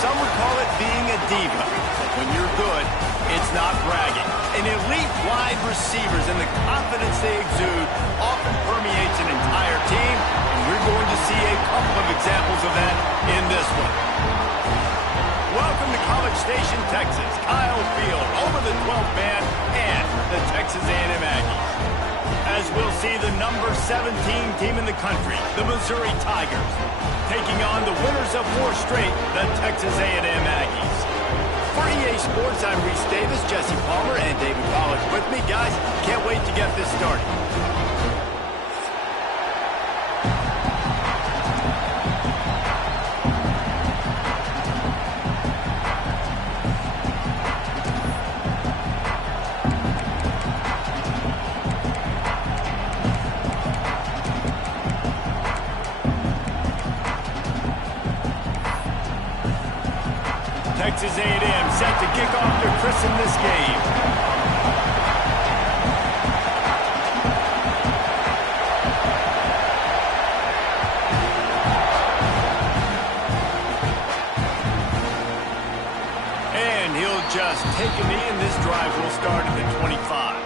some would call it being a diva. But when you're good, it's not bragging. And elite wide receivers and the confidence they exude often permeates an entire team, and we're going to see a couple of examples of that in this one. Welcome to College Station, Texas. Kyle Field over the 12th man and the Texas A&M Aggies. As we'll see the number 17 team in the country, the Missouri Tigers, taking on the winners of 4 straight, the Texas A&M Aggies. For EA Sports, I'm Reese Davis, Jesse Palmer, and David Pollack with me. Guys, can't wait to get this started. Texas A&M set to kick off to christen this game. And he'll just take a knee, and this drive will start at the 25.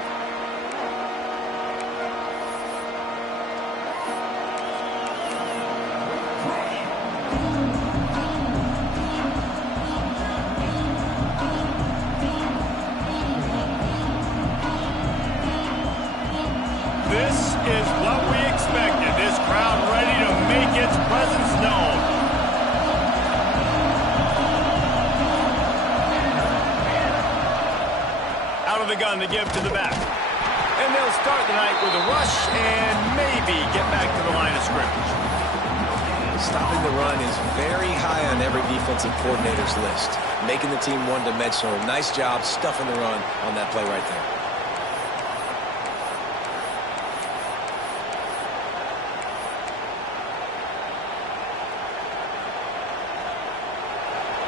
This is what we expected. This crowd ready to make its presence known. Out of the gun to give to the back. And they'll start the night with a rush and maybe get back to the line of scrimmage. Stopping the run is very high on every defensive coordinator's list. Making the team one-dimensional. Nice job stuffing the run on that play right there.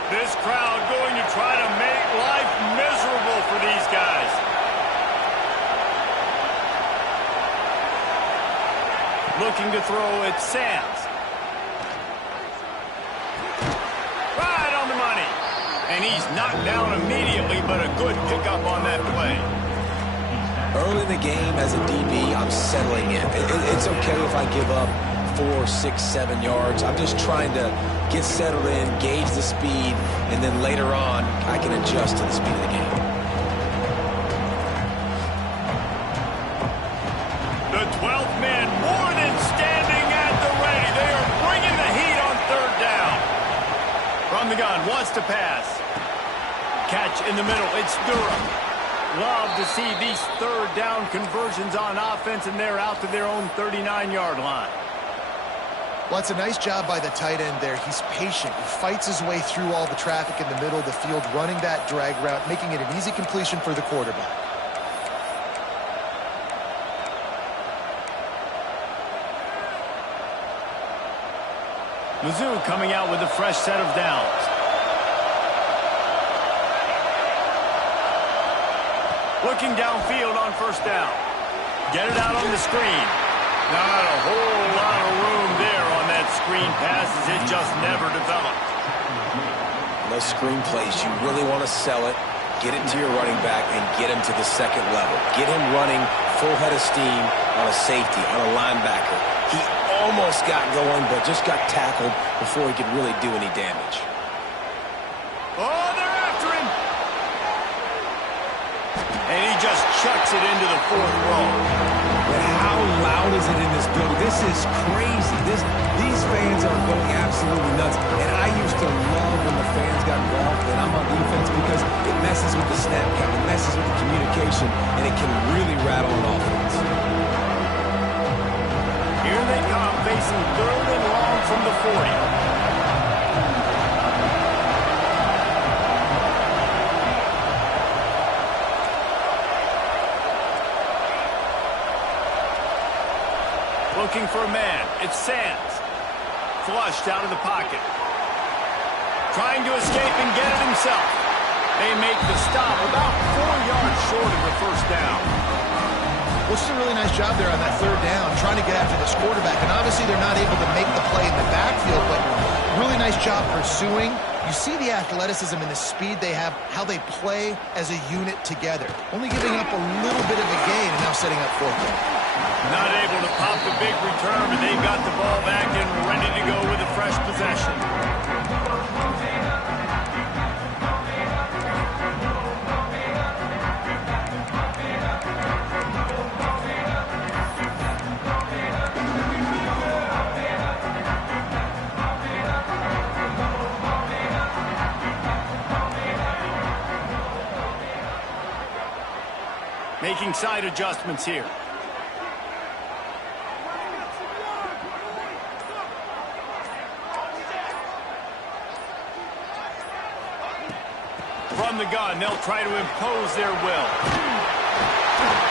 This crowd going to try to make life miserable for these guys. Looking to throw it, Sands. Right on the money. And he's knocked down immediately, but a good pickup on that play. Early in the game, as a DB, I'm settling in. It's okay if I give up 4, 6, 7 yards. I'm just trying to get settled in, gauge the speed, and then later on, I can adjust to the speed of the game. The 12th man more than standing at the ready. They are bringing the heat on 3rd down. From the gun, wants to pass. Catch in the middle, it's Durham. Love to see these 3rd down conversions on offense, and they're out to their own 39-yard line. Well, it's a nice job by the tight end there. He's patient. He fights his way through all the traffic in the middle of the field, running that drag route, making it an easy completion for the quarterback. Mizzou coming out with a fresh set of downs. Looking downfield on 1st down. Get it out on the screen. Not a whole lot of room there on that screen pass, as it just never developed. Those screen plays, you really want to sell it, get it to your running back, and get him to the 2nd level. Get him running full head of steam on a safety, on a linebacker. He almost got going, but just got tackled before he could really do any damage. Oh, they're after him! And he just chucks it into the 4th row. But how loud is it in this building? This is crazy. These fans are going absolutely nuts. And I used to love when the fans got involved and I'm on defense because it messes with the snap count, it messes with the communication, and it can really rattle an offense. Here they come, facing 3rd and long from the 40. Looking for a man. It's Sands. Flushed out of the pocket. Trying to escape and get it himself. They make the stop about 4 yards short of the 1st down. Well, just a really nice job there on that 3rd down, trying to get after this quarterback. And obviously they're not able to make the play in the backfield, but really nice job pursuing, You see the athleticism and the speed they have, how they play as a unit together. Only giving up a little bit of a gain and now setting up fourth down. Not able to pop the big return, but they've got the ball back and ready to go with a fresh possession. Making side adjustments here. From the gun, they'll try to impose their will.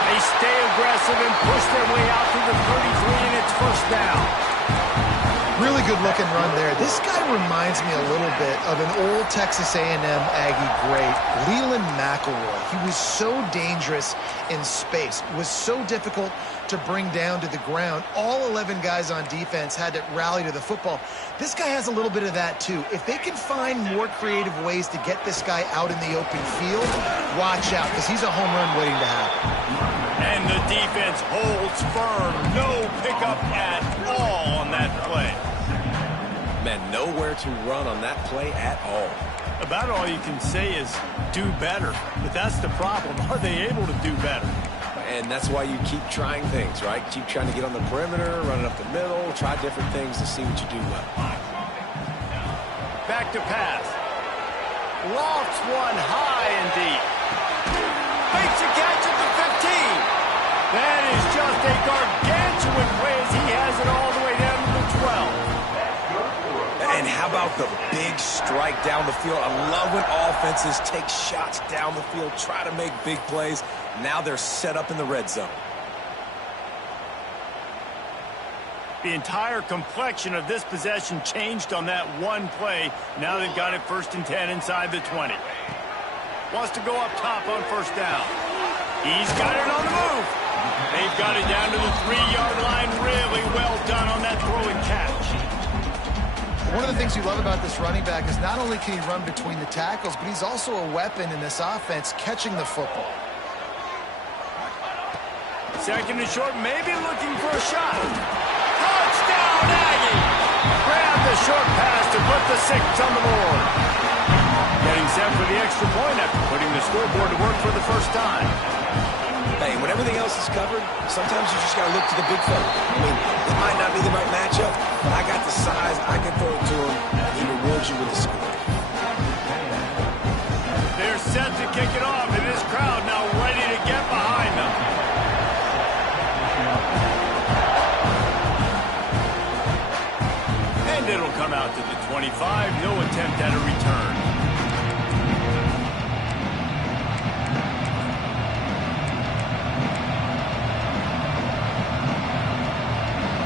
They stay aggressive and push their way out to the 33, and it's first down. Really good-looking run there. This guy reminds me a little bit of an old Texas A&M Aggie great, Leland McElroy. He was so dangerous in space, was so difficult to bring down to the ground. All 11 guys on defense had to rally to the football. This guy has a little bit of that, too. If they can find more creative ways to get this guy out in the open field, watch out, because he's a home run waiting to happen. And the defense holds firm. No pickup at all on that play. Man, nowhere to run on that play at all. About all you can say is do better. But that's the problem. Are they able to do better? And that's why you keep trying things, right? Keep trying to get on the perimeter, running up the middle, try different things to see what you do well. Back to pass. Lofts one high and deep. Makes a catch at the 15. That is just a gargantuan play as he has it all the way down to the 12. And how about the big strike down the field? I love when offenses take shots down the field, try to make big plays. Now they're set up in the red zone. The entire complexion of this possession changed on that one play. Now they've got it 1st and 10 inside the 20. Wants to go up top on first down. He's got it on the move. They've got it down to the 3-yard line. Really well done on that throw and catch. One of the things you love about this running back is not only can he run between the tackles, but he's also a weapon in this offense catching the football. 2nd and short, maybe looking for a shot. Touchdown, Aggie! Grab the short pass to put the 6 on the board. Getting set for the extra point after putting the scoreboard to work for the first time. Hey, when everything else is covered, sometimes you just got to look to the big fella. I mean, it might not be the right matchup, but I got the size, I can throw it to him, and he rewards you with the score. They're set to kick it off, and this crowd now ready to get behind them. And it'll come out to the 25, no attempt at a return.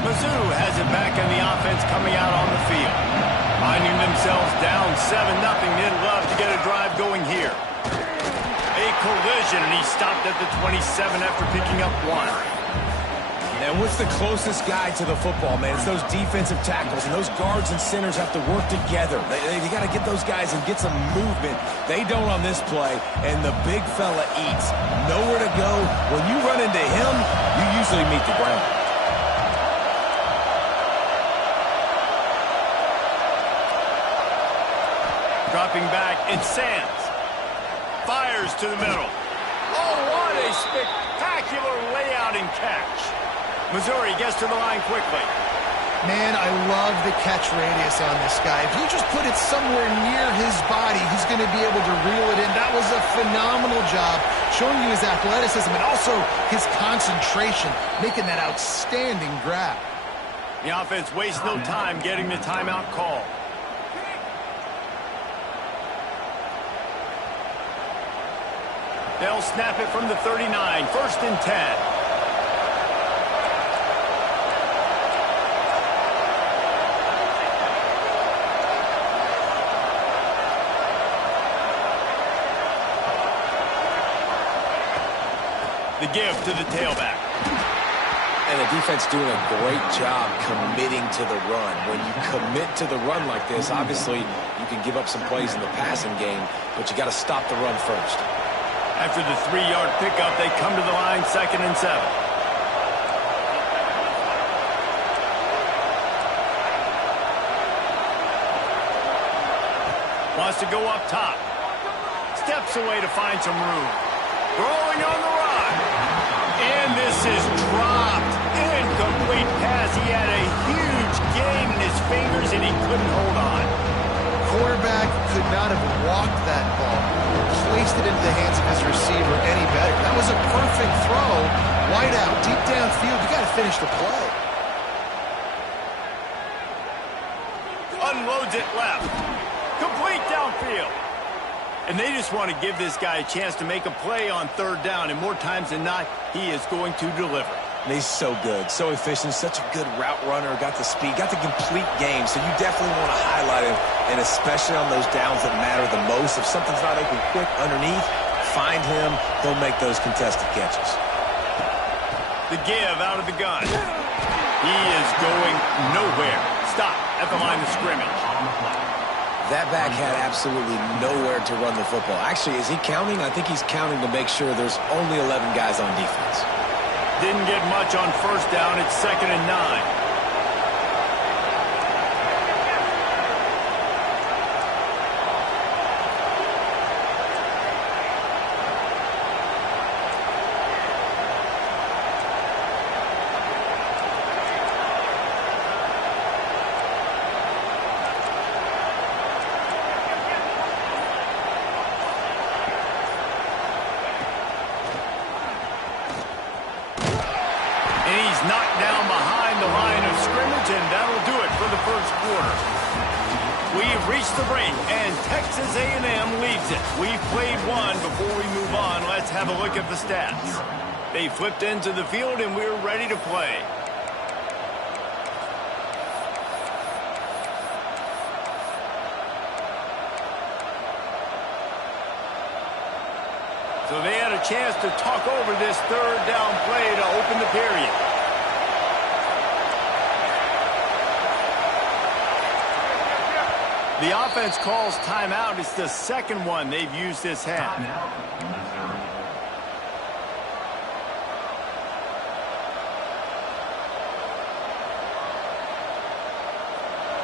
Mizzou has it back in the offense coming out on the field. Finding themselves down 7-0. They'd love to get a drive going here. A collision, and he stopped at the 27 after picking up 1. And what's the closest guy to the football, man? It's those defensive tackles, and those guards and centers have to work together. They got to get those guys and get some movement. They don't on this play, and the big fella eats. Nowhere to go. When you run into him, you usually meet the ground. Dropping back, it's Sands. Fires to the middle. Oh, what a spectacular layout and catch. Missouri gets to the line quickly. Man, I love the catch radius on this guy. If you just put it somewhere near his body, he's going to be able to reel it in. That was a phenomenal job, showing you his athleticism and also his concentration, making that outstanding grab. The offense wastes no time getting the timeout call. They'll snap it from the 39, 1st and 10. The give to the tailback. And the defense doing a great job committing to the run. When you commit to the run like this, obviously you can give up some plays in the passing game, but you got to stop the run first. After the 3-yard pickup, they come to the line, 2nd and 7. Wants to go up top. Steps away to find some room. Throwing on the run. And this is dropped. Incomplete pass. He had a huge gain in his fingers, and he couldn't hold on. Quarterback could not have walked that ball, placed it into the hands of his receiver any better. That was a perfect throw. Wide out, deep downfield. You got to finish the play. Unloads it left. Complete downfield. And they just want to give this guy a chance to make a play on 3rd down, and more times than not, he is going to deliver. And he's so good, so efficient, such a good route runner, got the speed, got the complete game, so you definitely want to highlight him, and especially on those downs that matter the most. If something's not open quick underneath, find him, he'll make those contested catches. The give out of the gun. He is going nowhere. Stop at the line of scrimmage. That back had absolutely nowhere to run the football. Actually, is he counting? I think he's counting to make sure there's only 11 guys on defense. Didn't get much on 1st down. It's 2nd and 9. Knocked down behind the line of scrimmage, and that'll do it for the 1st quarter. We've reached the break, and Texas A&M leads it. We've played one. Before we move on, let's have a look at the stats. They flipped into the field, and we're ready to play. So they had a chance to talk over this 3rd down play to open the period. The offense calls timeout. It's the 2nd one they've used this half.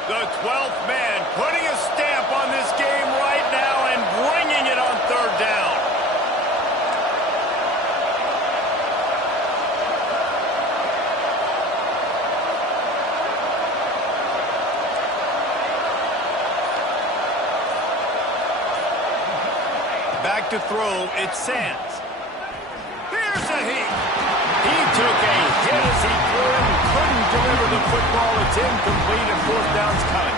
The 12th man putting a stamp on this game right now and bringing it on 3rd down. Back to throw, it's Sands. Here's a heat. He took a hit as he threw it and couldn't deliver the football. It's incomplete and 4th down's coming.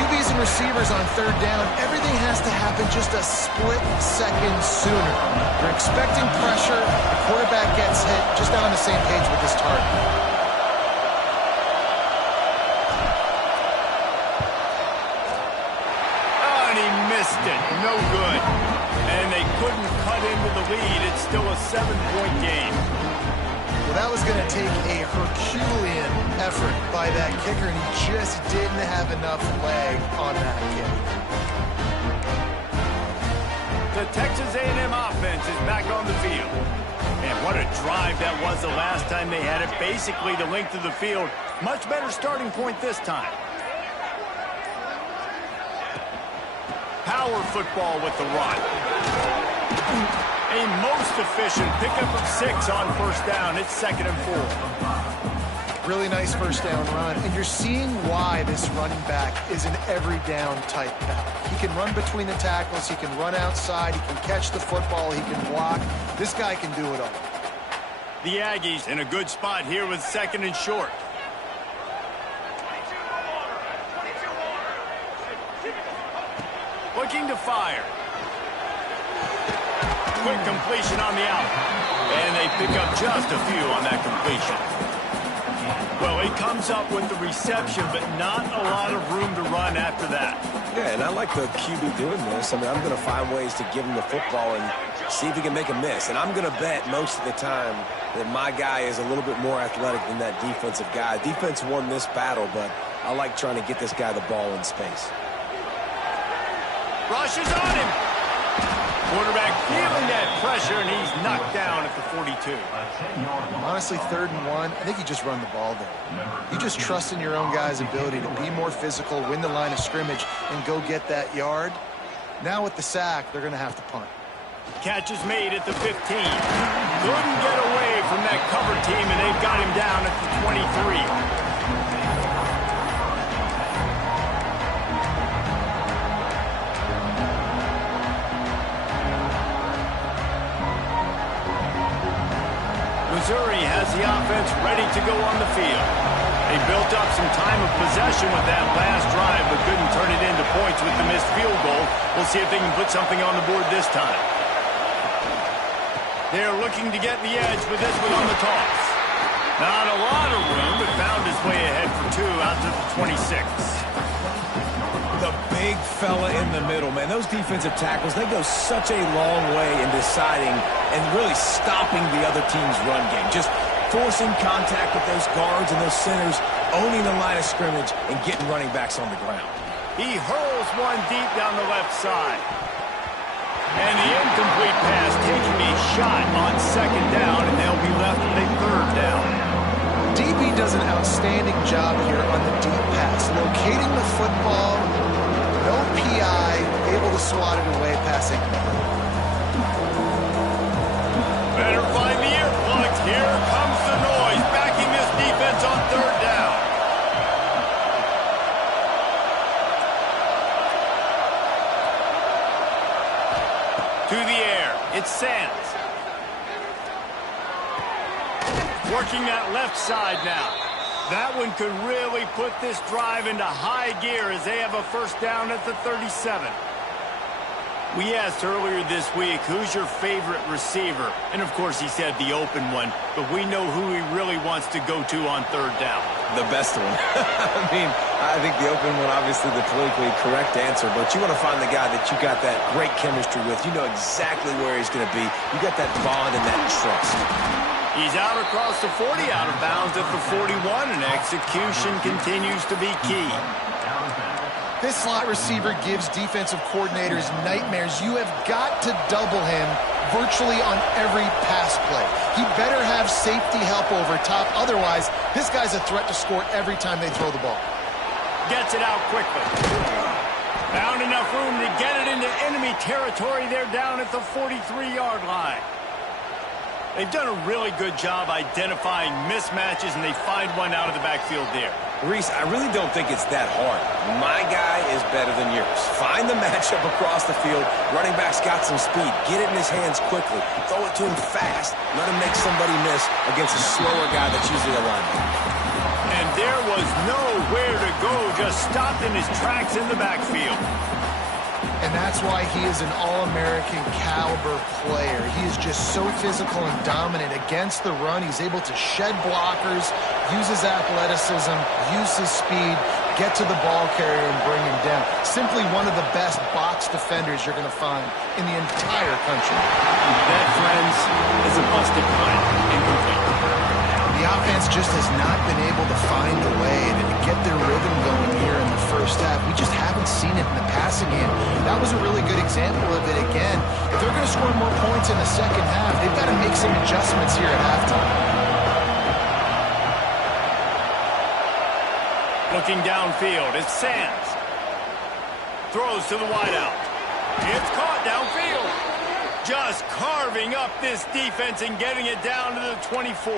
QBs and receivers on 3rd down, everything has to happen just a split second sooner. You're expecting pressure, the quarterback gets hit, just not on the same page with his target. Oh, and he missed it. No good. And they couldn't cut into the lead. It's still a 7-point game. Well, that was going to take a Herculean effort by that kicker, and he just didn't have enough leg on that kick. The Texas A&M offense is back on the field. And what a drive that was the last time they had it. Basically the length of the field. Much better starting point this time. Power football with the run. A most efficient pickup of 6 on 1st down. It's 2nd and 4. Really nice 1st down run. And you're seeing why this running back is an every down type back. He can run between the tackles. He can run outside. He can catch the football. He can block. This guy can do it all. The Aggies in a good spot here with 2nd and short. Looking to fire. Quick completion on the out. And they pick up just a few on that completion. Well, he comes up with the reception, but not a lot of room to run after that. Yeah, and I like the QB doing this. I mean, I'm going to find ways to give him the football and See if he can make a miss. And I'm going to bet most of the time that my guy is a little bit more athletic than that defensive guy. Defense won this battle, but I like trying to get this guy the ball in space. Rushes on him. Quarterback feeling that pressure, and he's knocked down at the 42. Honestly, 3rd and 1, I think you just run the ball there. You just trust in your own guy's ability to be more physical, win the line of scrimmage, and go get that yard. Now with the sack, they're going to have to punt. Catch is made at the 15. Couldn't get away from that cover team, and they've got him down at the 23. Missouri has the offense ready to go on the field. They built up some time of possession with that last drive, but couldn't turn it into points with the missed field goal. We'll see if they can put something on the board this time. They're looking to get the edge with this one on the toss. Not a lot of room, but found his way ahead for 2 out to the 26. The big fella in the middle, man. Those defensive tackles, they go such a long way in deciding and really stopping the other team's run game. Just forcing contact with those guards and those centers, owning the line of scrimmage, and getting running backs on the ground. He hurls one deep down the left side. And the incomplete pass taking a shot on 2nd down, and they'll be left with a 3rd down. DB does an outstanding job here on the deep pass, locating the football, no PI, able to swat it away passing. Better find the earplugs. Here comes the noise, backing this defense on 3rd down. To the air, it's Sands. Working that left side now. That one could really put this drive into high gear as they have a 1st down at the 37. We asked earlier this week, who's your favorite receiver? And, of course, he said the open one, but we know who he really wants to go to on 3rd down. The best one. I mean, I think the open one, obviously the politically correct answer, but you want to find the guy that you got that great chemistry with. You know exactly where he's going to be. You got that bond and that trust. He's out across the 40, out of bounds at the 41, and execution continues to be key. This slot receiver gives defensive coordinators nightmares. You have got to double him virtually on every pass play. He better have safety help over top. Otherwise, this guy's a threat to score every time they throw the ball. Gets it out quickly. Found enough room to get it into enemy territory. They're down at the 43-yard line. They've done a really good job identifying mismatches, and they find one out of the backfield there. Reese, I really don't think it's that hard. My guy is better than yours. Find the matchup across the field. Running back's got some speed. Get it in his hands quickly. Throw it to him fast. Let him make somebody miss against a slower guy that's usually a linebacker. And there was nowhere to go, just stopped in his tracks in the backfield. And that's why he is an All-American caliber player. He is just so physical and dominant against the run. He's able to shed blockers, use his athleticism, use his speed, get to the ball carrier and bring him down. Simply one of the best box defenders you're going to find in the entire country. That, friends, is a busted punt. Incomplete. The offense just has not been able to find a way to get their rhythm going here in the 1st half. We just haven't seen it in the passing game. That was a really good example of it again. If they're going to score more points in the 2nd half, they've got to make some adjustments here at halftime. Looking downfield, it's Sands. Throws to the wideout. It's caught downfield. Just carving up this defense and getting it down to the 24.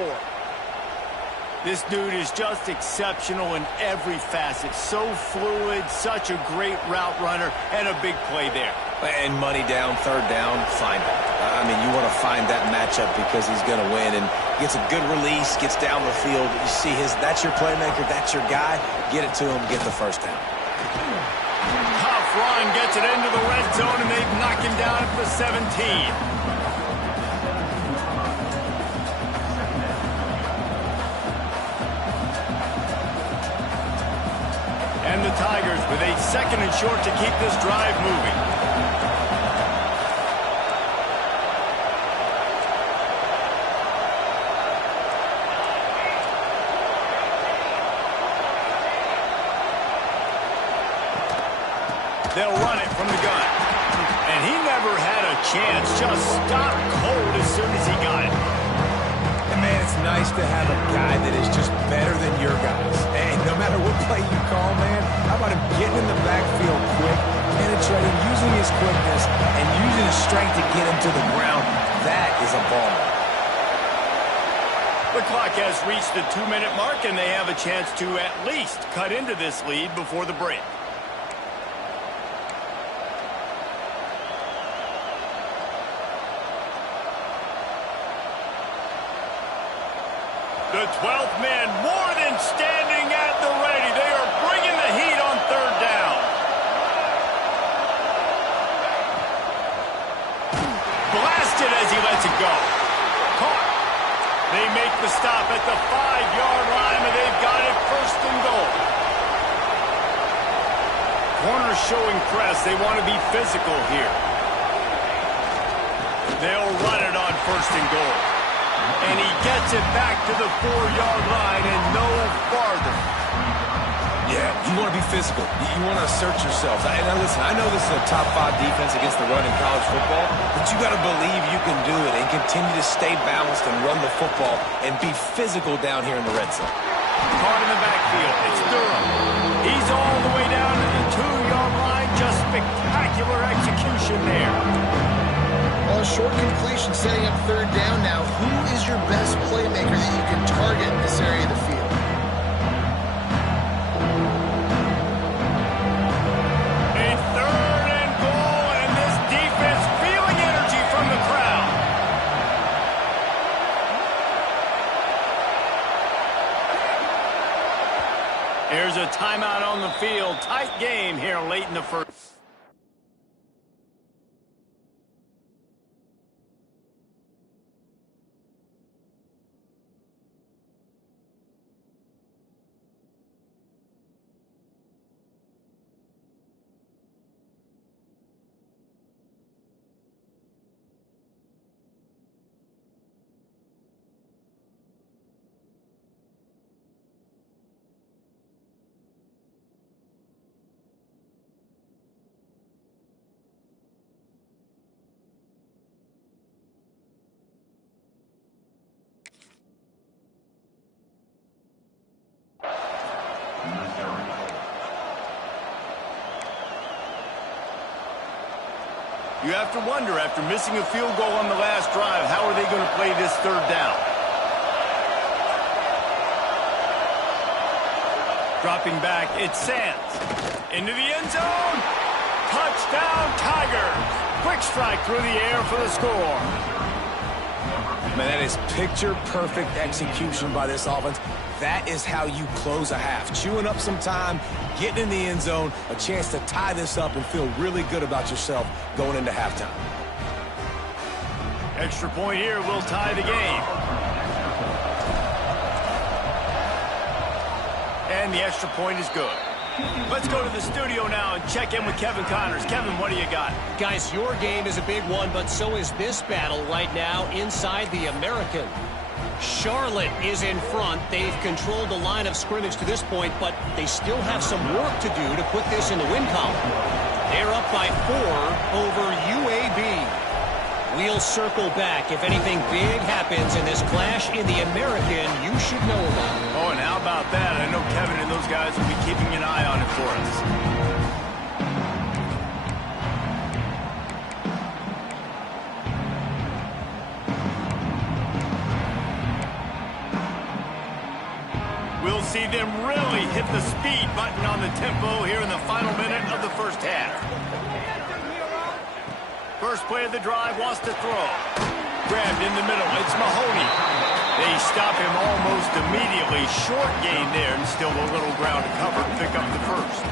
This dude is just exceptional in every facet. So fluid, such a great route runner, and a big play there. And money down, 3rd down, find it. I mean, you want to find that matchup because he's going to win and gets a good release, gets down the field. You see that's your playmaker, that's your guy. Get it to him, get the 1st down. Tough run, gets it into the red zone, and they've knocked him down at the 17. And the Tigers with a 2nd and short to keep this drive moving. They'll run it from the gun. And he never had a chance. Just stopped cold as soon as he got it. And man, it's nice to have a guy that is just better than your guys. And no matter what play you call, man, how about him getting in the backfield quick, penetrating, using his quickness, and using his strength to get him to the ground? That is a ball. The clock has reached the 2-minute mark, and they have a chance to at least cut into this lead before the break. The 12th man more than standing at the ready. They are bringing the heat on third down. Blasted as he lets it go. Caught. They make the stop at the 5-yard line, and they've got it first and goal. Corners showing press. They want to be physical here. They'll run it on first and goal. And he gets it back to the 4-yard line and no farther. Yeah, you want to be physical. You want to assert yourself. And now listen, I know this is a top 5 defense against the run in college football, but you got to believe you can do it and continue to stay balanced and run the football and be physical down here in the red zone. Caught in the backfield. It's Durham. He's all the way down to the 2-yard line. Just spectacular execution there. Well, a short completion setting up third down now. Who is your best playmaker that you can target in this area of the field? A third and goal, and this defense feeling energy from the crowd. Here's a timeout on the field. Tight game here late in the first. You have to wonder, after missing a field goal on the last drive, how are they going to play this third down? Dropping back, it's Sands. Into the end zone. Touchdown, Tigers. Quick strike through the air for the score. Man, that is picture-perfect execution by this offense. That is how you close a half. Chewing up some time, getting in the end zone, a chance to tie this up and feel really good about yourself going into halftime. Extra point here will tie the game. And the extra point is good. Let's go to the studio now and check in with Kevin Connors. Kevin, what do you got? Guys, your game is a big one, but so is this battle right now inside the American. Charlotte is in front. They've controlled the line of scrimmage to this point, but they still have some work to do to put this in the win column. They're up by 4 over UAB. We'll circle back. If anything big happens in this clash in the American, you should know about it. Oh, and how about that? I know Kevin and those guys will be keeping an eye on it for us. We'll see them really hit the speed button on the tempo here in the final minute of the first half. First play of the drive, wants to throw. Grabbed in the middle, it's Mahoney. They stop him almost immediately. Short gain there, and still a little ground to cover to pick up the first.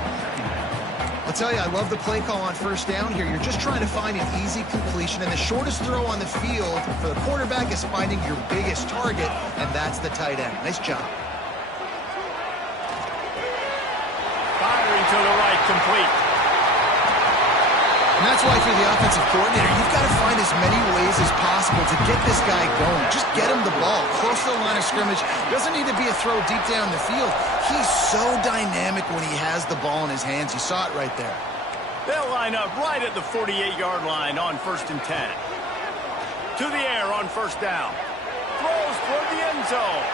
I'll tell you, I love the play call on first down here. You're just trying to find an easy completion, and the shortest throw on the field for the quarterback is finding your biggest target, and that's the tight end. Nice job. Firing to the right, complete. And that's why if you're the offensive coordinator, you've got to find as many ways as possible to get this guy going. Just get him the ball close to the line of scrimmage. Doesn't need to be a throw deep down the field. He's so dynamic when he has the ball in his hands. You saw it right there. They'll line up right at the 48-yard line on 1st and 10. To the air on 1st down. Throws toward the end zone.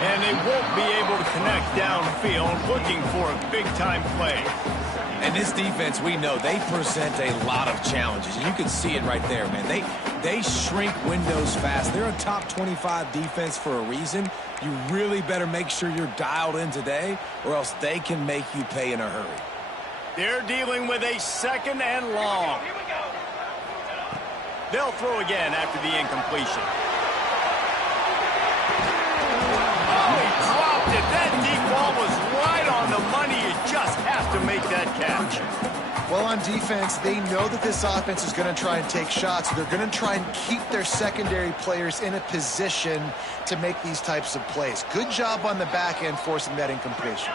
And they won't be able to connect downfield, looking for a big-time play. And this defense, we know, they present a lot of challenges. And you can see it right there, man. They shrink windows fast. They're a top 25 defense for a reason. You really better make sure you're dialed in today, or else they can make you pay in a hurry. They're dealing with a 2nd and long. They'll throw again after the incompletion. Oh, he dropped it. That deep ball was right on the money. You just have to make that catch. Well, on defense, they know that this offense is going to try and take shots. They're going to try and keep their secondary players in a position to make these types of plays. Good job on the back end forcing that incompletion.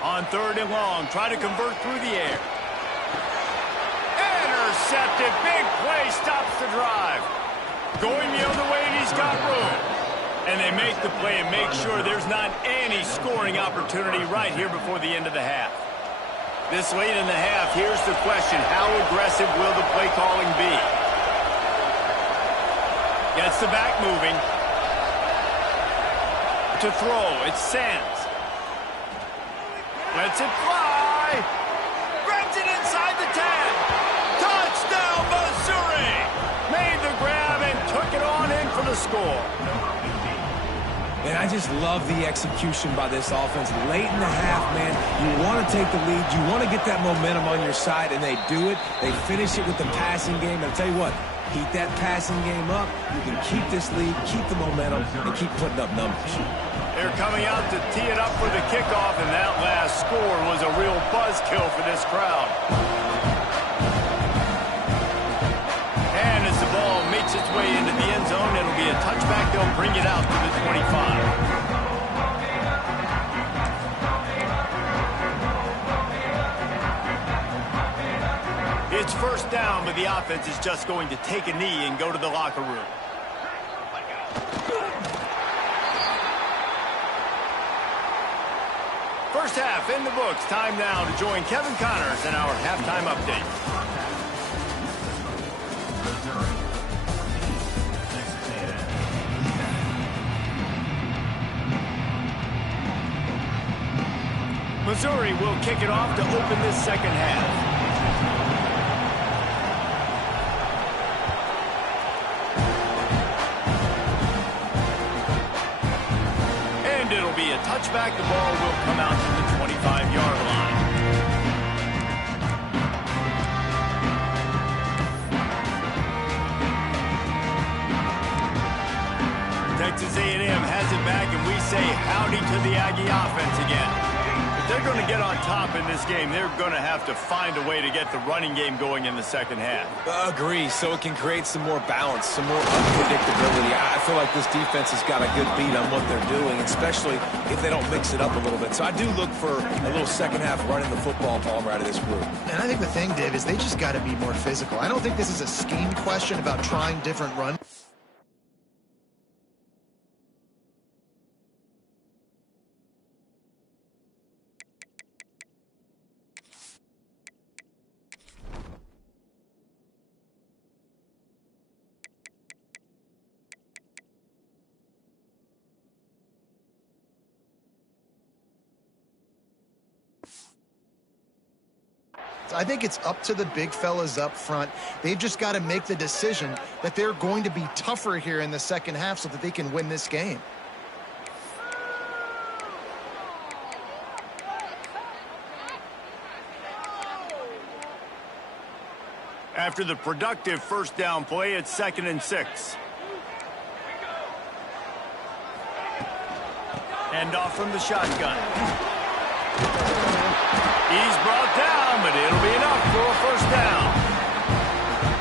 On 3rd and long, try to convert through the air. Intercepted. Big play stops the drive. Going the other way, and he's got room. And they make the play and make sure there's not any scoring opportunity right here before the end of the half. This late in the half, here's the question. How aggressive will the play calling be? Gets the back moving. To throw, it's Sands. Lets it fly. Grabs it inside the 10. Touchdown, Missouri! Made the grab and took it on in for the score. And I just love the execution by this offense. Late in the half, man, you want to take the lead. You want to get that momentum on your side, and they do it. They finish it with the passing game. And I'll tell you what, keep that passing game up. You can keep this lead, keep the momentum, and keep putting up numbers. They're coming out to tee it up for the kickoff, and that last score was a real buzzkill for this crowd. And as the ball makes its way into the end zone, it'll be a touchback. They'll bring it out to the 25. It's 1st down, but the offense is just going to take a knee and go to the locker room. First half in the books. Time now to join Kevin Connors in our halftime update. Missouri will kick it off to open this 2nd half. It'll be a touchback. The ball will come out to the 25-yard line. Texas A&M has it back, and we say howdy to the Aggie offense again. If they're going to get on top in this game, they're going to have to find a way to get the running game going in the 2nd half. Agree, so it can create some more balance, some more unpredictability. I feel like this defense has got a good beat on what they're doing, especially if they don't mix it up a little bit. So I do look for a little 2nd half running the football ball right out of this group. And I think the thing, Dave, is they just got to be more physical. I don't think this is a scheme question about trying different runs. I think it's up to the big fellas up front. They've just got to make the decision that they're going to be tougher here in the 2nd half so that they can win this game. After the productive 1st down play, it's 2nd and 6. Hand off from the shotgun. He's brought down, but it'll be enough for a 1st down.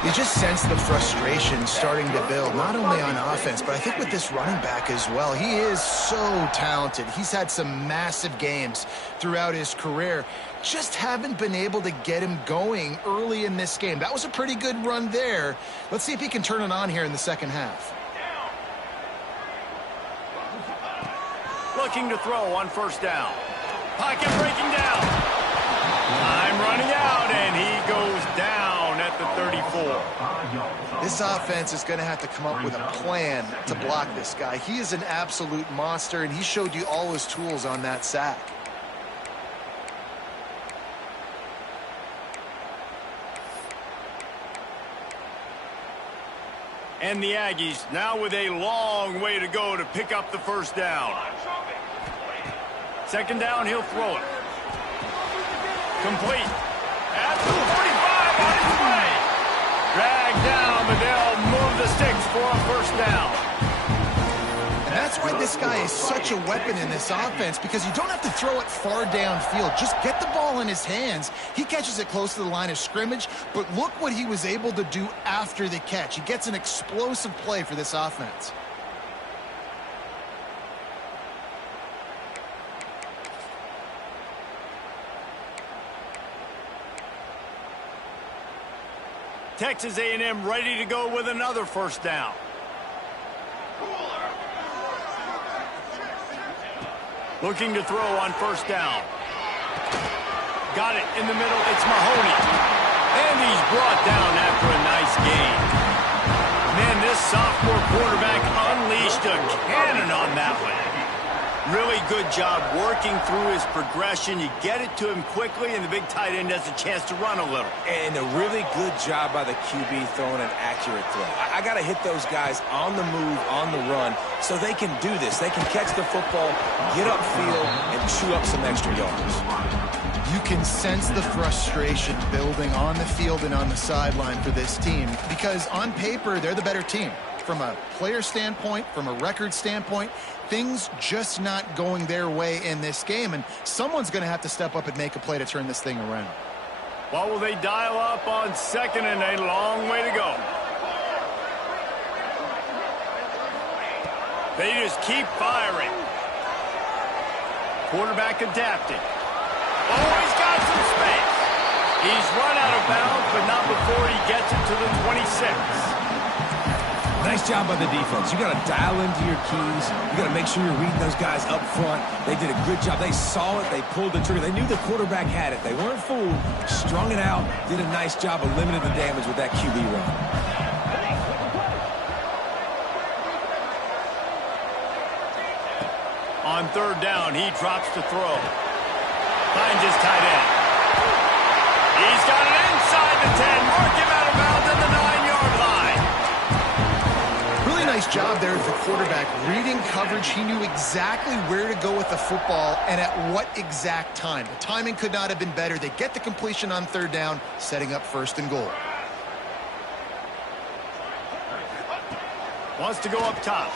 You just sense the frustration starting to build, not only on offense, but I think with this running back as well. He is so talented. He's had some massive games throughout his career. Just haven't been able to get him going early in this game. That was a pretty good run there. Let's see if he can turn it on here in the 2nd half. Looking to throw on 1st down. Pocket breaking down. good, and he goes down at the 34. This offense is going to have to come up with a plan to block this guy. He is an absolute monster, and he showed you all his tools on that sack. And the Aggies now with a long way to go to pick up the first down. Second down, he'll throw it. Complete. At the 45 on his way. Dragged down, but they'll move the sticks for a first down. And that's why this guy is such a weapon in this offense, because you don't have to throw it far downfield. Just get the ball in his hands. He catches it close to the line of scrimmage, but look what he was able to do after the catch. He gets an explosive play for this offense. Texas A&M ready to go with another first down. Looking to throw on first down. Got it in the middle. It's Mahoney. And he's brought down after a nice gain. Man, this sophomore quarterback unleashed a cannon on that one. Really good job working through his progression. You get it to him quickly, and the big tight end has a chance to run a little. And a really good job by the QB throwing an accurate throw. I got to hit those guys on the move, on the run, so they can do this. They can catch the football, get upfield, and chew up some extra yards. You can sense the frustration building on the field and on the sideline for this team, because on paper, they're the better team. From a player standpoint, from a record standpoint, things just not going their way in this game, and someone's going to have to step up and make a play to turn this thing around. Well, will they dial up on second and a long way to go? They just keep firing. Quarterback adapting. Oh, he's got some space. He's run out of bounds, but not before he gets it to the 26. Nice job by the defense. You got to dial into your keys. You got to make sure you're reading those guys up front. They did a good job. They saw it. They pulled the trigger. They knew the quarterback had it. They weren't fooled. Strung it out. Did a nice job of limiting the damage with that QB run. On third down, he drops to throw. Finds his tight end. He's got it inside the 10. Mark him out of bounds at the 9-yard line. Really nice job there as the quarterback. Reading coverage, he knew exactly where to go with the football and at what exact time. The timing could not have been better. They get the completion on third down, setting up first and goal. Wants to go up top.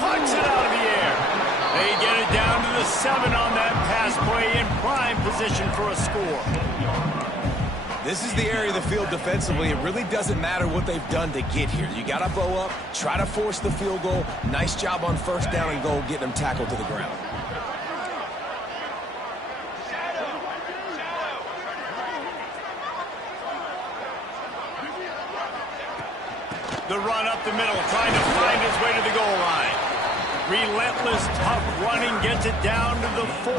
Punts it out of the air. They get it down to the 7 on that pass play in prime position for a score. This is the area of the field defensively. It really doesn't matter what they've done to get here. You got to bow up, try to force the field goal. Nice job on first down and goal, getting them tackled to the ground. The run up the middle, trying to find his way to the goal line. Relentless, tough running, gets it down to the 4.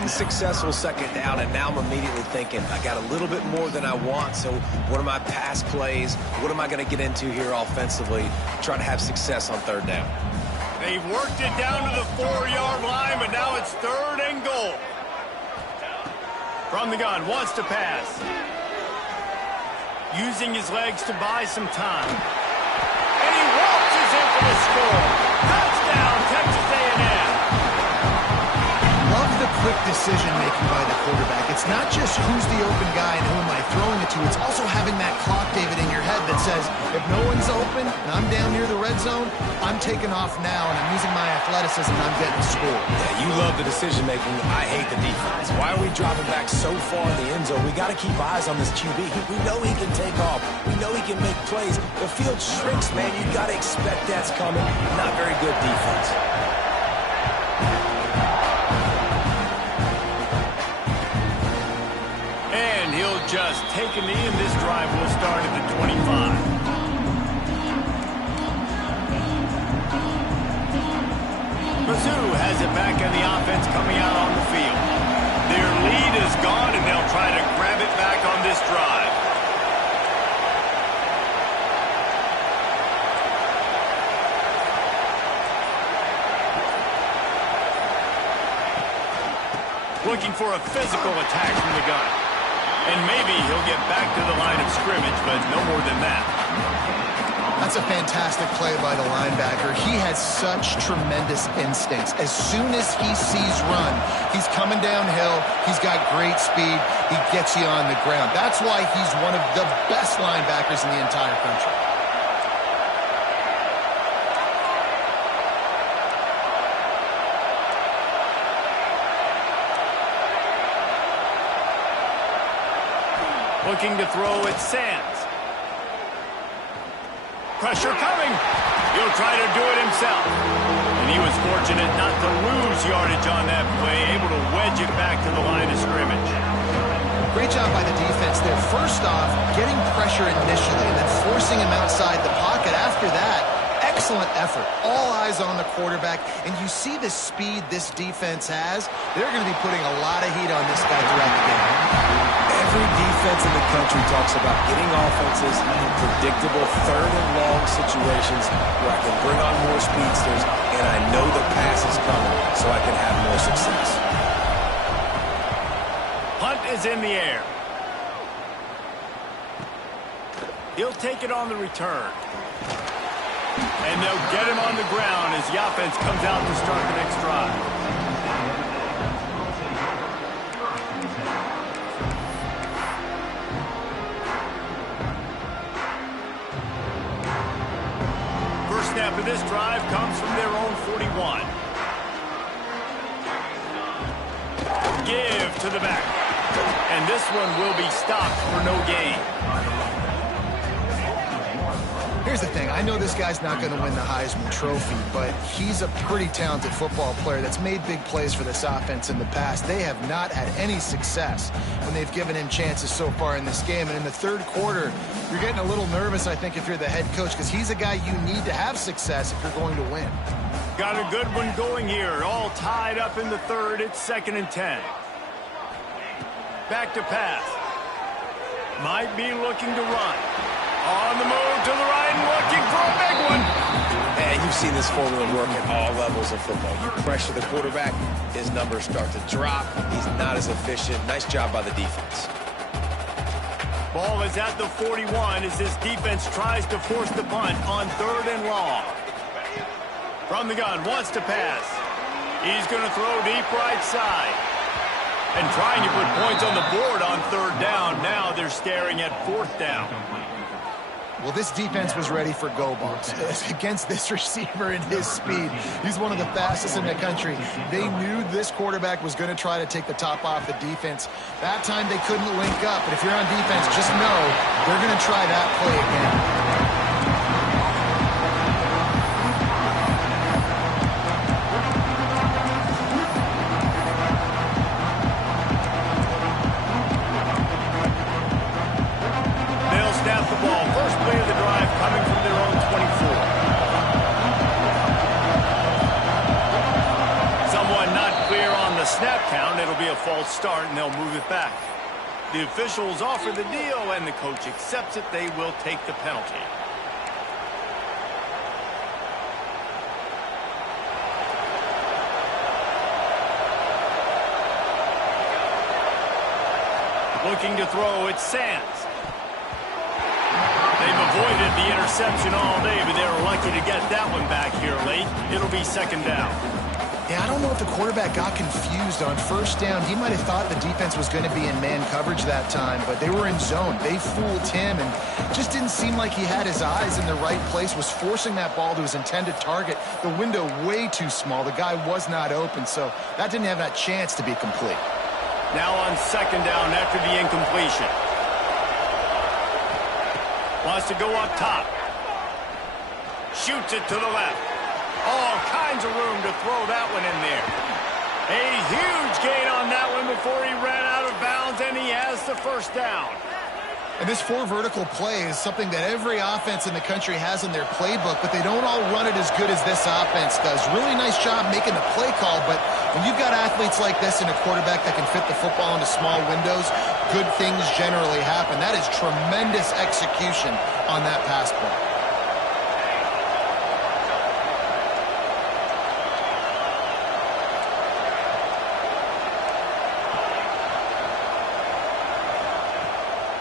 Unsuccessful second down, and now I'm immediately thinking, I got a little bit more than I want, so what are my pass plays? What am I going to get into here offensively? Try to have success on third down. They've worked it down to the 4-yard line, but now it's third and goal. From the gun, wants to pass. Using his legs to buy some time. And he waltzes in for the score. Touchdown, Texas A&M. Love the quick decision-making by the quarterback. It's not just who's the open guy and who am I throwing it to. It's also having that clock, David, in your head that says, if no one's open and I'm down near the red zone, I'm taking off now and I'm using my athleticism and I'm getting a score. Yeah, you love the decision-making. I hate the defense. Why are we dropping back so far in the end zone? We got to keep eyes on this QB. We know he can take off. We know he can make plays. The field shrinks, man. You got to expect that's coming. Not very good defense. And he'll just take a knee, and this drive will start at the 25. Mizzou has it back in the offense coming out on the field. Their lead is gone. this drive. Looking for a physical attack from the gun. And maybe he'll get back to the line of scrimmage, but no more than that. That's a fantastic play by the linebacker. He has such tremendous instincts. As soon as he sees run, he's coming downhill. He's got great speed. He gets you on the ground. That's why he's one of the best linebackers in the entire country. Looking to throw at Sands. Pressure coming. He'll try to do it himself. And he was fortunate not to lose yardage on that play, able to wedge it back to the line of scrimmage. Great job by the defense there. First off, getting pressure initially and then forcing him outside the pocket. After that, excellent effort. All eyes on the quarterback. And you see the speed this defense has. They're going to be putting a lot of heat on this guy throughout the game. Every defense in the country talks about getting offenses in predictable third and long situations where I can bring on more speedsters and I know the pass is coming so I can have more success. Punt is in the air. He'll take it on the return. And they'll get him on the ground as the offense comes out to start the next drive. Snap of this drive comes from their own 41. Give to the back. And this one will be stopped for no gain. Here's the thing. I know this guy's not going to win the Heisman Trophy, but he's a pretty talented football player that's made big plays for this offense in the past. They have not had any success when they've given him chances so far in this game. And in the third quarter, you're getting a little nervous, I think, if you're the head coach, because he's a guy you need to have success if you're going to win. Got a good one going here. All tied up in the third. It's 2nd and 10. Back to pass. Might be looking to run. On the move to the right and looking for a big one. And you've seen this formula work at all levels of football. You pressure the quarterback, his numbers start to drop. He's not as efficient. Nice job by the defense. Ball is at the 41 as this defense tries to force the punt on 3rd and long. From the gun, wants to pass. He's going to throw deep right side. And trying to put points on the board on 3rd down. Now they're staring at 4th down. Well, this defense was ready for go balls against this receiver and his speed. He's one of the fastest in the country. They knew this quarterback was going to try to take the top off the defense. That time they couldn't link up, but if you're on defense, just know they're going to try that play again. Snap count, it'll be a false start, and they'll move it back. The officials offer the deal, and the coach accepts it. They will take the penalty. Looking to throw, it's Sands. They've avoided the interception all day, but they were lucky to get that one back here late. It'll be 2nd down. Yeah, I don't know if the quarterback got confused on 1st down. He might have thought the defense was going to be in man coverage that time, but they were in zone. They fooled him and just didn't seem like he had his eyes in the right place, was forcing that ball to his intended target. The window way too small. The guy was not open, so that didn't have that chance to be complete. Now on 2nd down after the incompletion. Wants to go up top. Shoots it to the left. All kinds of room to throw that one in there. A huge gain on that one before he ran out of bounds, and he has the 1st down. And this four vertical play is something that every offense in the country has in their playbook, but they don't all run it as good as this offense does. Really nice job making the play call, but when you've got athletes like this and a quarterback that can fit the football into small windows, good things generally happen. That is tremendous execution on that pass play.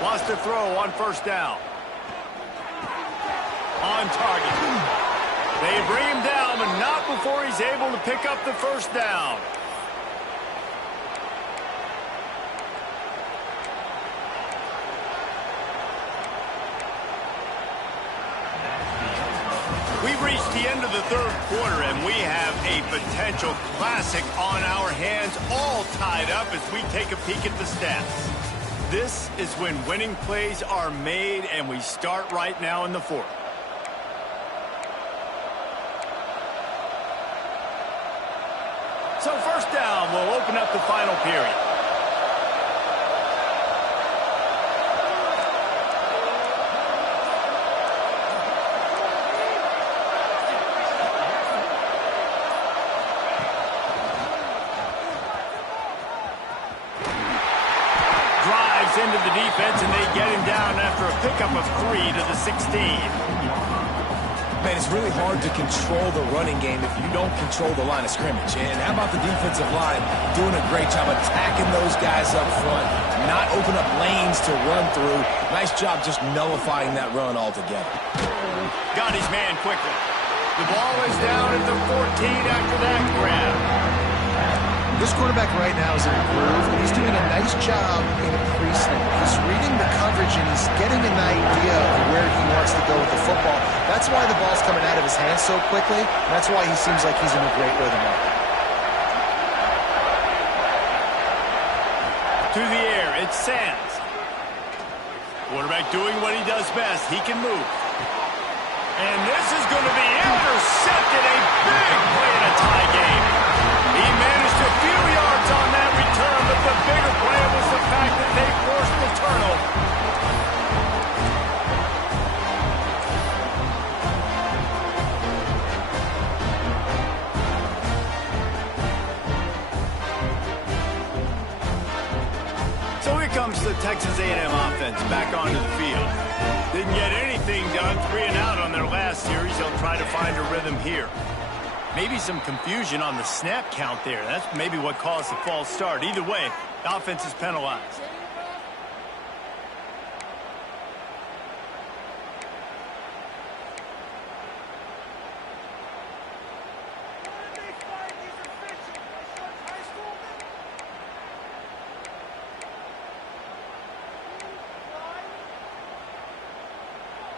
Wants to throw on first down. On target. They bring him down, but not before he's able to pick up the first down. We've reached the end of the third quarter, and we have a potential classic on our hands, all tied up as we take a peek at the stats. This is when winning plays are made, and we start right now in the fourth. So first down will open up the final period. Into the defense, and they get him down after a pickup of 3 to the 16. Man, it's really hard to control the running game if you don't control the line of scrimmage. And how about the defensive line doing a great job attacking those guys up front, not open up lanes to run through. Nice job just nullifying that run altogether. Got his man quickly. The ball is down at the 14 after that grab. This quarterback right now is in a groove, and he's doing a nice job in a pre-snap. He's reading the coverage, and he's getting an idea of where he wants to go with the football. That's why the ball's coming out of his hands so quickly, and that's why he seems like he's in a great rhythm now. To the air, it's Sands. Quarterback doing what he does best. He can move. And this is going to be intercepted. A big play in a tie game. He managed a few yards on that return, but the bigger play was the fact that they forced the turnover. So here comes the Texas A&M offense back onto the field. Didn't get anything done, 3 and out on their last series. They'll try to find a rhythm here. Maybe some confusion on the snap count there. That's maybe what caused the false start. Either way, the offense is penalized.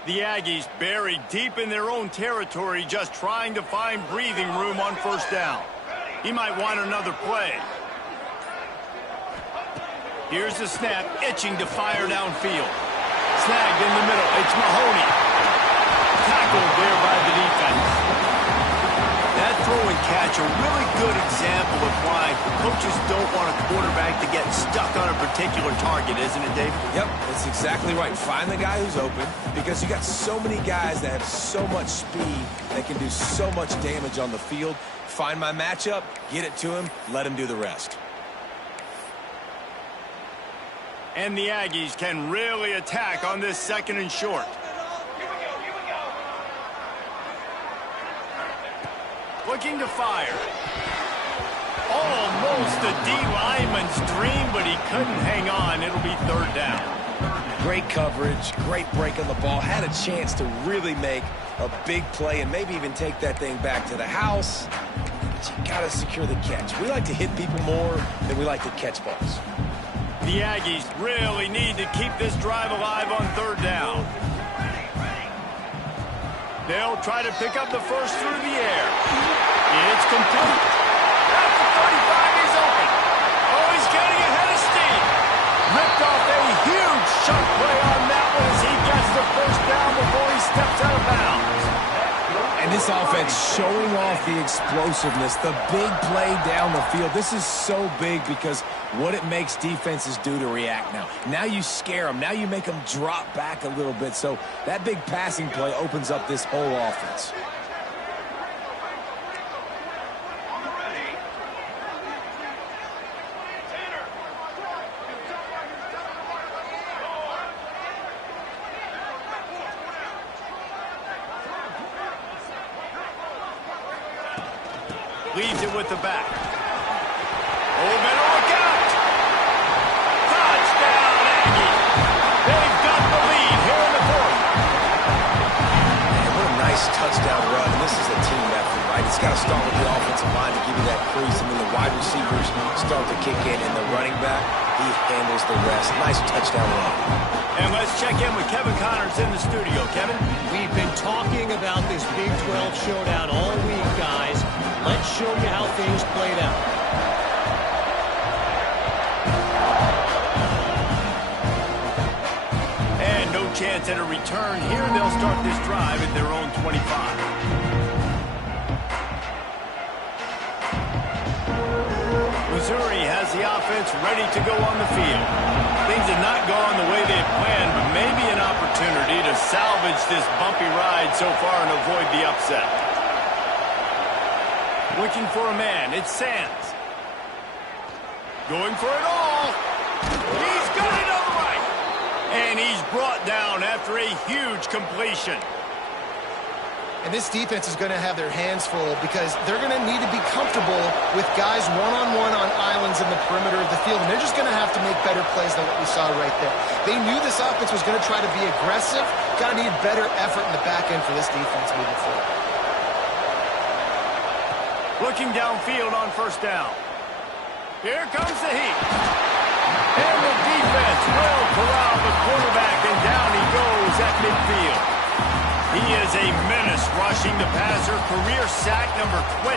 The Aggies buried deep in their own territory, just trying to find breathing room on first down. He might want another play. Here's the snap, itching to fire downfield. Snagged in the middle. It's Mahoney. Tackled there by the defense. That throw and catch, a really good example of why coaches don't want a quarterback to get stuck on a particular target, isn't it, Dave? Yep, that's exactly right. Find the guy who's open, because you got so many guys that have so much speed that can do so much damage on the field. Find my matchup, get it to him, let him do the rest. And the Aggies can really attack on this 2nd and short. Looking to fire. Almost a D lineman's dream, but he couldn't hang on. It'll be 3rd down. Great coverage, great break on the ball. Had a chance to really make a big play and maybe even take that thing back to the house. But you got to secure the catch. We like to hit people more than we like to catch balls. The Aggies really need to keep this drive alive on 3rd down. They'll try to pick up the first through the air. It's complete. At the 35, he's open. Oh, he's getting ahead of steam. Ripped off a huge chunk play on that one as he gets the first down before he steps out of bounds. And And this offense showing off the explosiveness, the big play down the field. This is so big because what it makes defenses do to react now. Now you scare them. Now you make them drop back a little bit. So that big passing play opens up this whole offense. Leads it with the back. Oh, better look out! Touchdown, Aggie! They've got the lead here in the fourth. Man, what a nice touchdown run. This is a team effort, right? It's got to start with the offensive line to give you that crease, and then the wide receivers start to kick in, and the running back, he handles the rest. Nice touchdown run. And let's check in with Kevin Connors in the studio. Kevin? We've been talking about this Big 12 showdown all week, guys. Let's show you how things played out. And no chance at a return here. They'll start this drive at their own 25. Missouri has the offense ready to go on the field. Things have not gone the way they had planned, but maybe an opportunity to salvage this bumpy ride so far and avoid the upset. Looking for a man, it's Sands. Going for it all. He's got it on the right. And he's brought down after a huge completion. And this defense is going to have their hands full because they're going to need to be comfortable with guys one-on-one on islands in the perimeter of the field. And they're just going to have to make better plays than what we saw right there. They knew this offense was going to try to be aggressive. Got to need better effort in the back end for this defense moving forward. Looking downfield on first down. Here comes the heat. And the defense will corral the quarterback, and down he goes at midfield. He is a menace rushing the passer. Career sack number 20.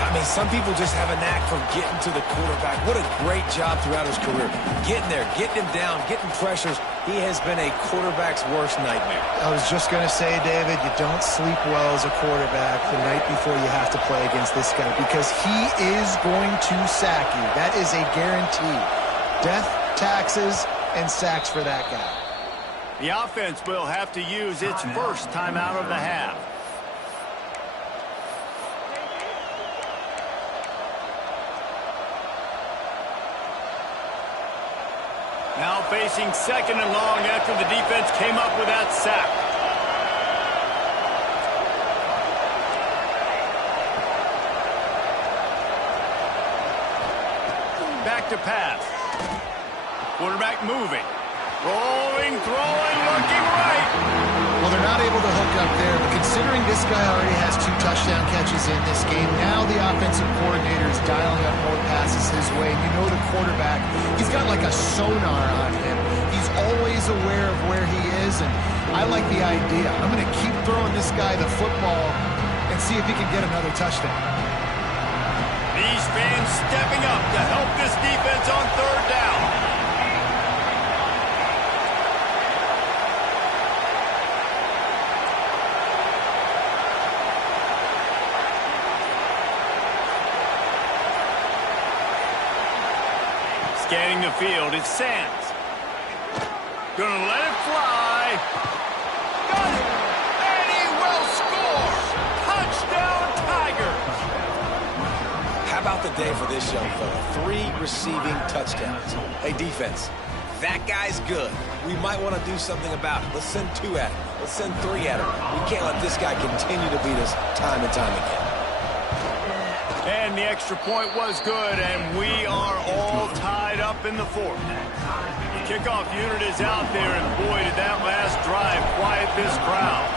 I mean, some people just have a knack for getting to the quarterback. What a great job throughout his career. Getting there, getting him down, getting pressures. He has been a quarterback's worst nightmare. I was just going to say, David, you don't sleep well as a quarterback the night before you have to play against this guy because he is going to sack you. That is a guarantee. Death, taxes, and sacks for that guy. The offense will have to use its first timeout of the half. Now facing second and long after the defense came up with that sack. Back to pass. Quarterback moving. Rolling, throwing, looking right. Well, they're not able to hook up there, but considering this guy already has 2 touchdown catches in this game, now the offensive coordinator is dialing up more passes his way. You know the quarterback, he's got like a sonar on him. He's always aware of where he is, and I like the idea. I'm going to keep throwing this guy the football and see if he can get another touchdown. These fans stepping up to help this defense on third down. Scanning the field, it's Sands. Gonna let it fly. Got it! And he will score! Touchdown, Tigers! How about the day for this young fella? 3 receiving touchdowns. Hey, defense, that guy's good. We might want to do something about it. Let's send 2 at him. Let's send 3 at him. We can't let this guy continue to beat us time and time again. And the extra point was good, and we are all tied up in the fourth. The kickoff unit is out there, and boy, did that last drive quiet this crowd.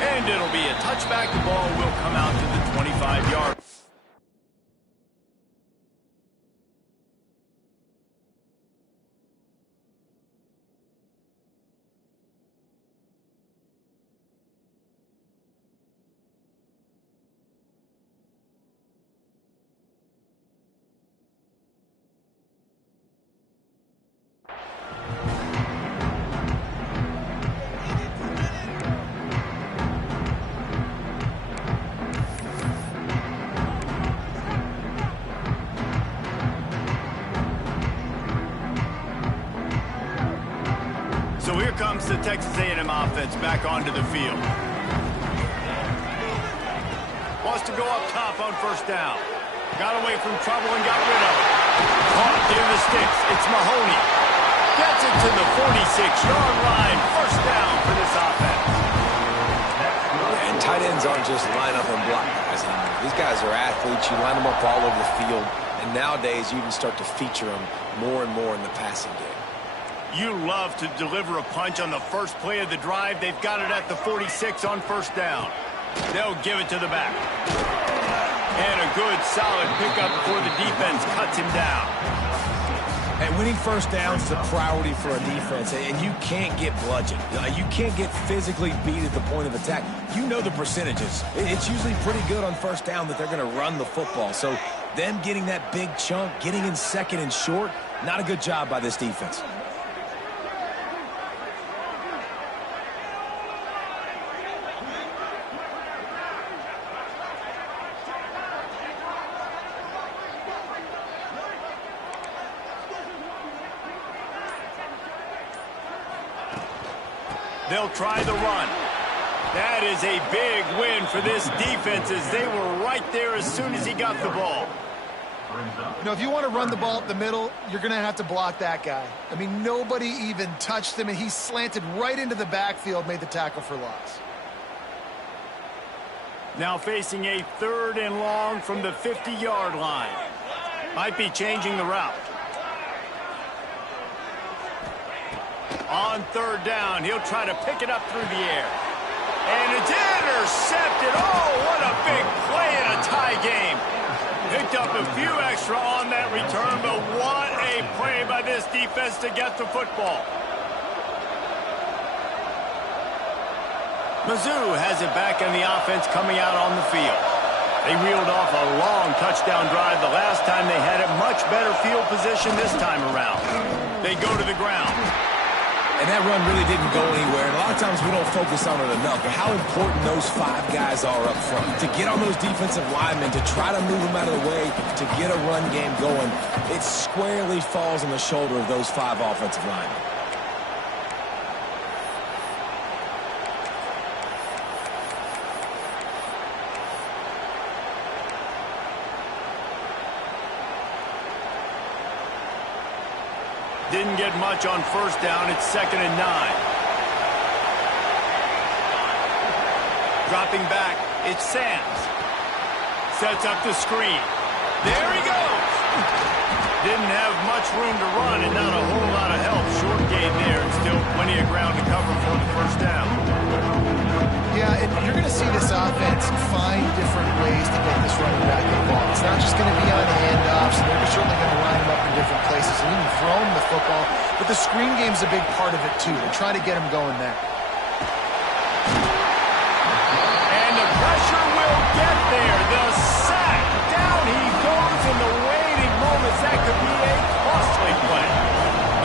And it'll be a touchback. The ball will come out to the 25-yard. So here comes the Texas A&M offense back onto the field. Wants to go up top on first down. Got away from trouble and got rid of it. Caught near the sticks. It's Mahoney. Gets it to the 46-yard line. First down for this offense. And tight ends aren't just line up and block guys anymore. These guys are athletes. You line them up all over the field. And nowadays, you even start to feature them more and more in the passing game. You love to deliver a punch on the first play of the drive. They've got it at the 46 on first down. They'll give it to the back. And a good, solid pickup before the defense cuts him down. And winning first downs is a priority for a defense, and you can't get bludgeoned. You can't get physically beat at the point of attack. You know the percentages. It's usually pretty good on first down that they're going to run the football. So them getting that big chunk, getting in second and short, not a good job by this defense. They'll try the run. That is a big win for this defense as they were right there as soon as he got the ball. You know, if you want to run the ball up the middle, you're going to have to block that guy. I mean, nobody even touched him, and he slanted right into the backfield, made the tackle for loss. Now facing a 3rd and long from the 50-yard line. Might be changing the route. On 3rd down, he'll try to pick it up through the air. And it's intercepted. Oh, what a big play in a tie game. Picked up a few extra on that return, but what a play by this defense to get the football. Mizzou has it back in the offense coming out on the field. They reeled off a long touchdown drive the last time they had it. Much better field position this time around. They go to the ground. And that run really didn't go anywhere. And a lot of times we don't focus on it enough, but how important those 5 guys are up front. To get on those defensive linemen, to try to move them out of the way, to get a run game going, it squarely falls on the shoulder of those 5 offensive linemen. Didn't get much on first down. It's 2nd and 9. Dropping back, it's Sams. Sets up the screen. There he goes. Didn't have much room to run and not a whole lot of help. Short gain there and still plenty of ground to cover for the first down. Yeah, and you're going to see this offense find different ways to get this running back involved. It's not just going to be on handoffs. They're certainly going to line him up in different places and even throw him the football. But the screen game's a big part of it, too. They're trying to get him going there. And the pressure will get there. The sack. Down he goes in the waiting moments. That could be a costly play.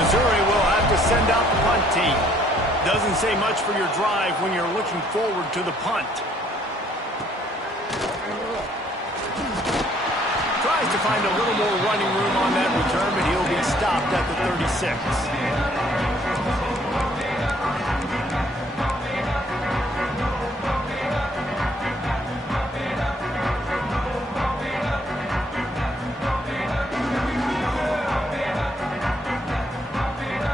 Missouri will have to send out the punt team. Doesn't say much for your drive when you're looking forward to the punt. Tries to find a little more running room on that return, but he'll be stopped at the 36.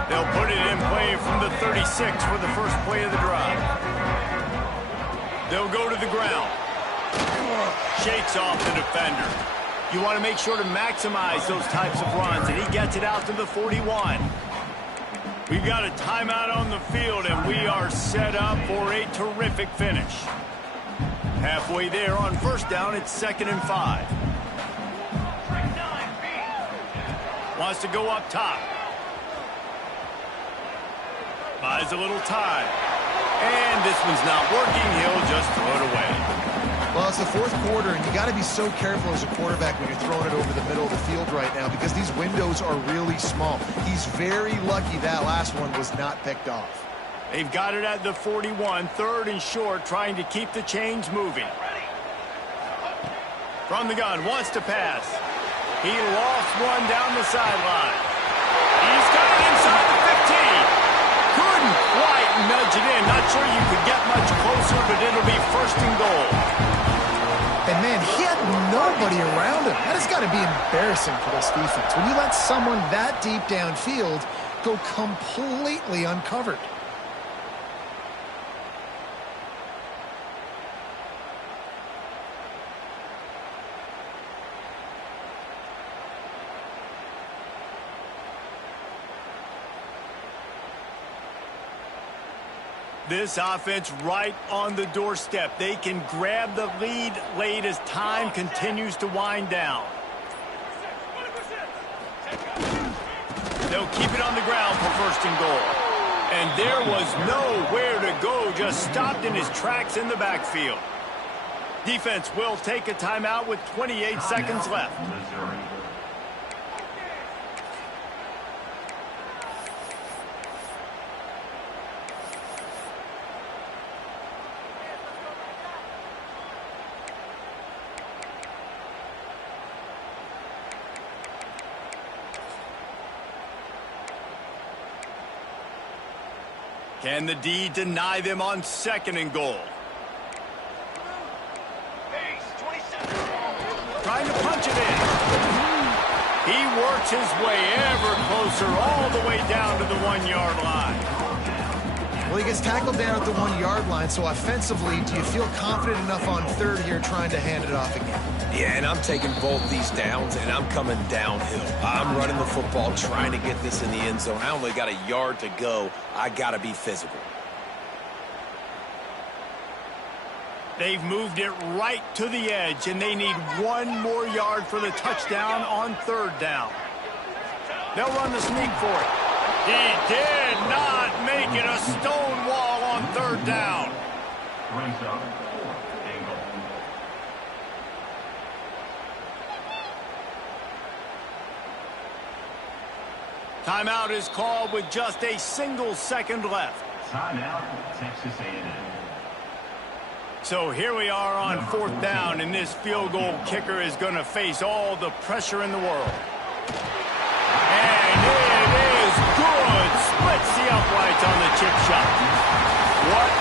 They'll put it in play from the 36 for the first play of the drive. They'll go to the ground. Shakes off the defender. You want to make sure to maximize those types of runs, and he gets it out to the 41. We've got a timeout on the field, and we are set up for a terrific finish. Halfway there on first down, it's 2nd and 5. Wants to go up top. Buys a little time. And this one's not working. He'll just throw it away. Well, it's the 4th quarter, and you got to be so careful as a quarterback when you're throwing it over the middle of the field right now because these windows are really small. He's very lucky that last one was not picked off. They've got it at the 41, 3rd and short, trying to keep the chains moving. From the gun, wants to pass. He lost one down the sideline. He's got it inside the 15. Couldn't line. Not sure you could get much closer, but it'll be 1st and goal. And, man, he had nobody around him. That has got to be embarrassing for this defense. When you let someone that deep downfield go completely uncovered. This offense right on the doorstep. They can grab the lead late as time continues to wind down. They'll keep it on the ground for 1st and goal. And there was nowhere to go, just stopped in his tracks in the backfield. Defense will take a timeout with 28 seconds left. Can the D deny them on 2nd and goal? Trying to punch it in. He works his way ever closer all the way down to the 1-yard line. Well, he gets tackled down at the 1-yard line, so offensively, do you feel confident enough on 3rd here trying to hand it off again? Yeah, and I'm taking both these downs, and I'm coming downhill. I'm running the football, trying to get this in the end zone. I only got a yard to go. I got to be physical. They've moved it right to the edge, and they need 1 more yard for the touchdown on 3rd down. They'll run the sneak for it. He did not make it a stone wall on 3rd down. Timeout is called with just a single second left. Timeout, Texas A&M. So here we are on 4th down, and this field goal kicker is going to face all the pressure in the world. And it is good. Splits the uprights on the chip shot. What